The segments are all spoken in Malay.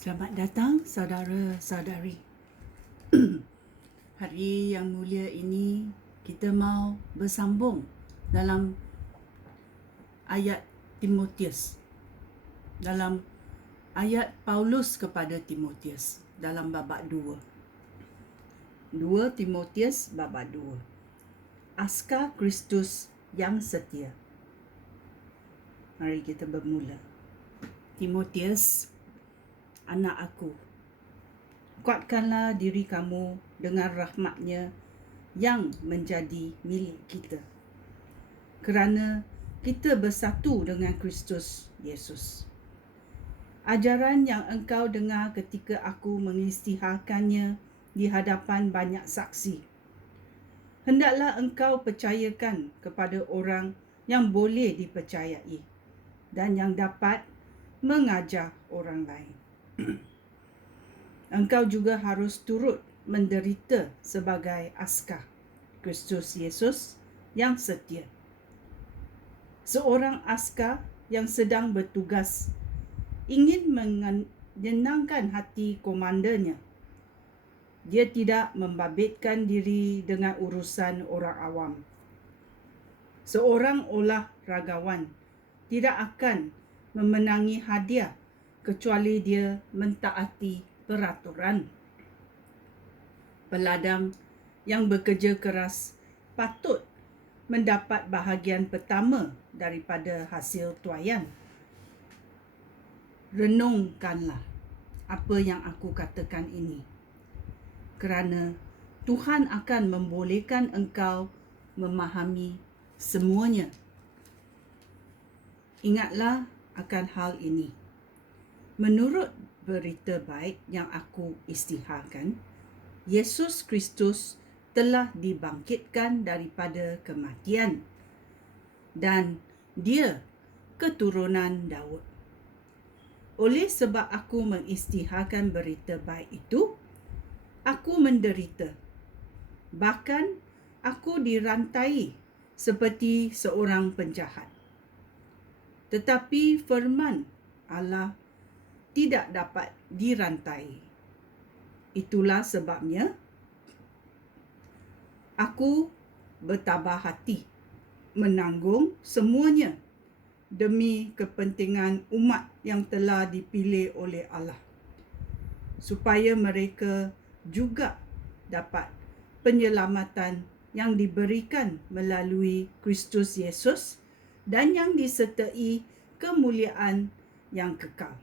Selamat datang saudara-saudari. Hari yang mulia ini kita mau bersambung dalam ayat Timotius. Dalam ayat Paulus kepada Timotius dalam babak 2. 2 Timotius babak 2. Askar Kristus yang setia. Mari kita bermula. Timotius, anak aku, kuatkanlah diri kamu dengan rahmat-Nya yang menjadi milik kita. Kerana kita bersatu dengan Kristus Yesus. Ajaran yang engkau dengar ketika aku mengisytiharkannya di hadapan banyak saksi, hendaklah engkau percayakan kepada orang yang boleh dipercayai dan yang dapat mengajar orang lain. Engkau juga harus turut menderita sebagai askar Kristus Yesus yang setia. Seorang askar yang sedang bertugas ingin menyenangkan hati komandannya. Dia tidak membabitkan diri dengan urusan orang awam. Seorang olahragawan tidak akan memenangi hadiah kecuali dia mentaati peraturan. Peladang yang bekerja keras patut mendapat bahagian pertama daripada hasil tuaian. Renungkanlah apa yang aku katakan ini, kerana Tuhan akan membolehkan engkau memahami semuanya. Ingatlah akan hal ini. Menurut berita baik yang aku isytiharkan, Yesus Kristus telah dibangkitkan daripada kematian dan dia keturunan Daud. Oleh sebab aku mengisytiharkan berita baik itu, aku menderita. Bahkan aku dirantai seperti seorang penjahat. Tetapi firman Allah tidak dapat dirantai. Itulah sebabnya aku bertabah hati menanggung semuanya demi kepentingan umat yang telah dipilih oleh Allah, supaya mereka juga dapat penyelamatan yang diberikan melalui Kristus Yesus dan yang disertai kemuliaan yang kekal.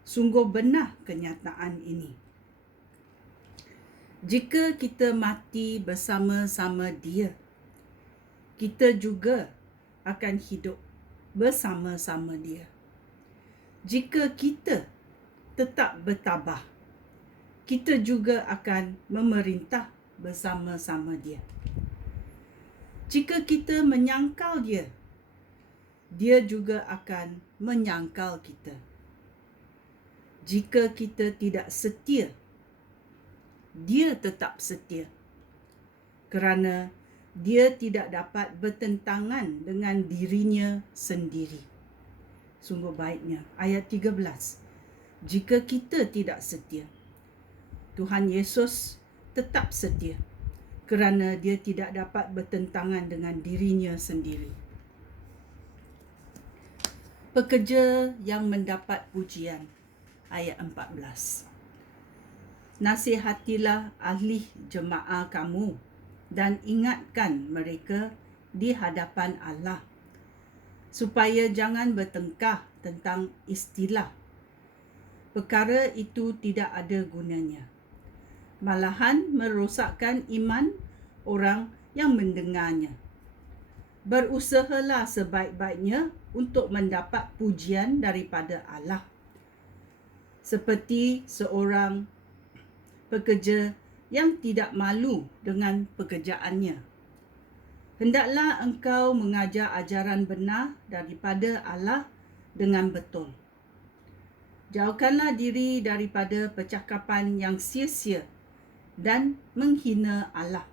Sungguh benar kenyataan ini. Jika kita mati bersama-sama Dia, kita juga akan hidup bersama-sama Dia. Jika kita tetap bertabah, kita juga akan memerintah bersama-sama Dia. Jika kita menyangkal Dia, Dia juga akan menyangkal kita. Jika kita tidak setia, Dia tetap setia, kerana Dia tidak dapat bertentangan dengan dirinya sendiri. Sungguh baiknya. Ayat 13. Jika kita tidak setia, Tuhan Yesus tetap setia, kerana Dia tidak dapat bertentangan dengan dirinya sendiri. Pekerja yang mendapat pujian. Ayat 14. Nasihatilah ahli jemaah kamu dan ingatkan mereka di hadapan Allah, supaya jangan bertengkar tentang istilah. Perkara itu tidak ada gunanya, malahan merosakkan iman orang yang mendengarnya. Berusahalah sebaik-baiknya untuk mendapat pujian daripada Allah, seperti seorang pekerja yang tidak malu dengan pekerjaannya. Hendaklah engkau mengajar ajaran benar daripada Allah dengan betul. Jauhkanlah diri daripada percakapan yang sia-sia dan menghina Allah.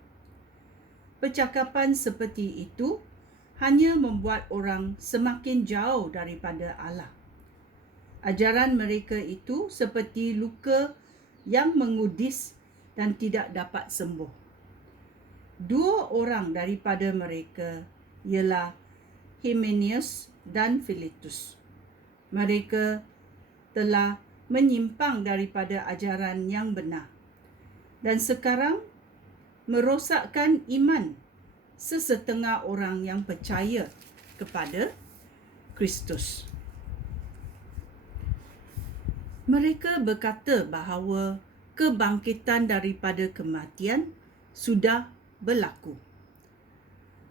Percakapan seperti itu hanya membuat orang semakin jauh daripada Allah. Ajaran mereka itu seperti luka yang mengudis dan tidak dapat sembuh. 2 orang daripada mereka ialah Hymenaeus dan Philetus. Mereka telah menyimpang daripada ajaran yang benar dan sekarang merosakkan iman sesetengah orang yang percaya kepada Kristus. Mereka berkata bahawa kebangkitan daripada kematian sudah berlaku.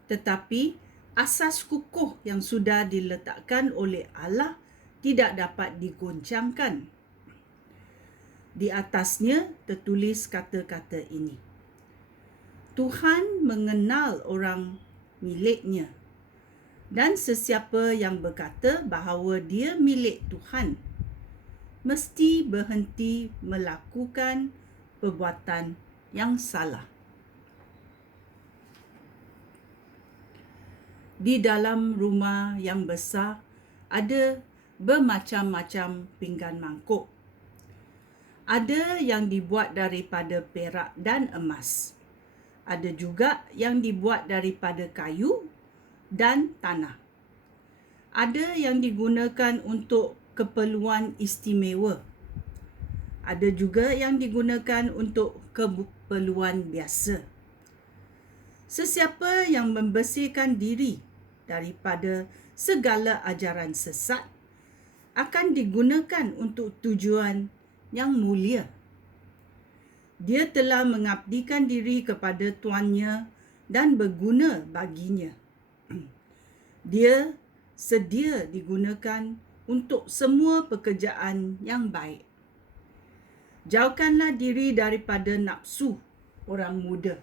Tetapi asas kukuh yang sudah diletakkan oleh Allah tidak dapat digoncangkan. Di atasnya tertulis kata-kata ini: Tuhan mengenal orang miliknya, dan sesiapa yang berkata bahawa dia milik Tuhan mesti berhenti melakukan perbuatan yang salah. Di dalam rumah yang besar ada bermacam-macam pinggan mangkuk. Ada yang dibuat daripada perak dan emas. Ada juga yang dibuat daripada kayu dan tanah. Ada yang digunakan untuk keperluan istimewa. Ada juga yang digunakan untuk keperluan biasa. Sesiapa yang membersihkan diri daripada segala ajaran sesat akan digunakan untuk tujuan yang mulia. Dia telah mengabdikan diri kepada tuannya dan berguna baginya. Dia sedia digunakan untuk semua pekerjaan yang baik. Jauhkanlah diri daripada nafsu orang muda.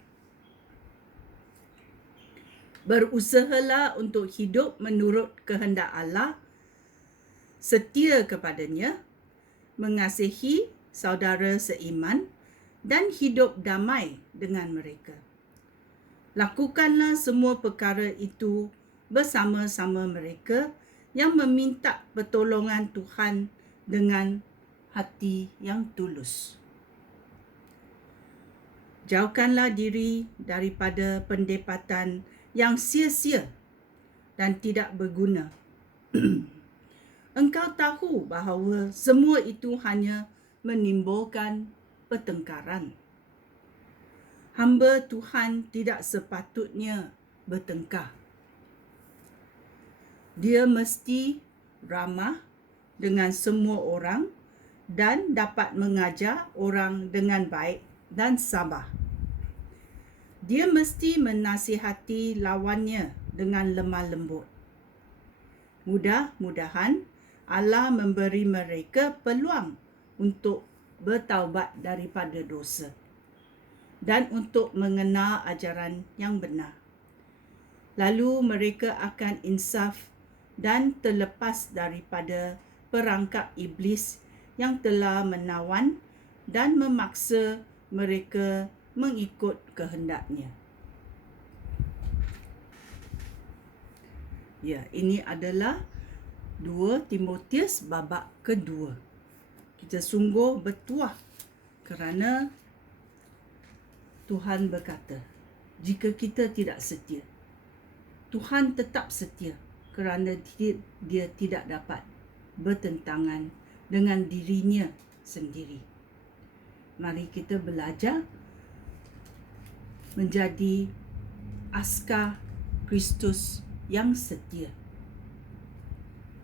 Berusahalah untuk hidup menurut kehendak Allah, setia kepadanya, mengasihi saudara seiman dan hidup damai dengan mereka. Lakukanlah semua perkara itu bersama-sama mereka yang meminta pertolongan Tuhan dengan hati yang tulus. Jauhkanlah diri daripada pendapatan yang sia-sia dan tidak berguna. Engkau tahu bahawa semua itu hanya menimbulkan pertengkaran. Hamba Tuhan tidak sepatutnya bertengkar. Dia mesti ramah dengan semua orang dan dapat mengajar orang dengan baik dan sabar. Dia mesti menasihati lawannya dengan lemah lembut. Mudah-mudahan Allah memberi mereka peluang untuk bertaubat daripada dosa dan untuk mengenal ajaran yang benar. Lalu mereka akan insaf dan terlepas daripada perangkap iblis yang telah menawan dan memaksa mereka mengikut kehendaknya. Ya, ini adalah 2 Timotius babak kedua. Kita sungguh bertuah kerana Tuhan berkata, jika kita tidak setia, Tuhan tetap setia kerana dia tidak dapat bertentangan dengan dirinya sendiri. Mari kita belajar menjadi askar Kristus yang setia.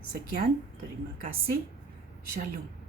Sekian, terima kasih. Shalom.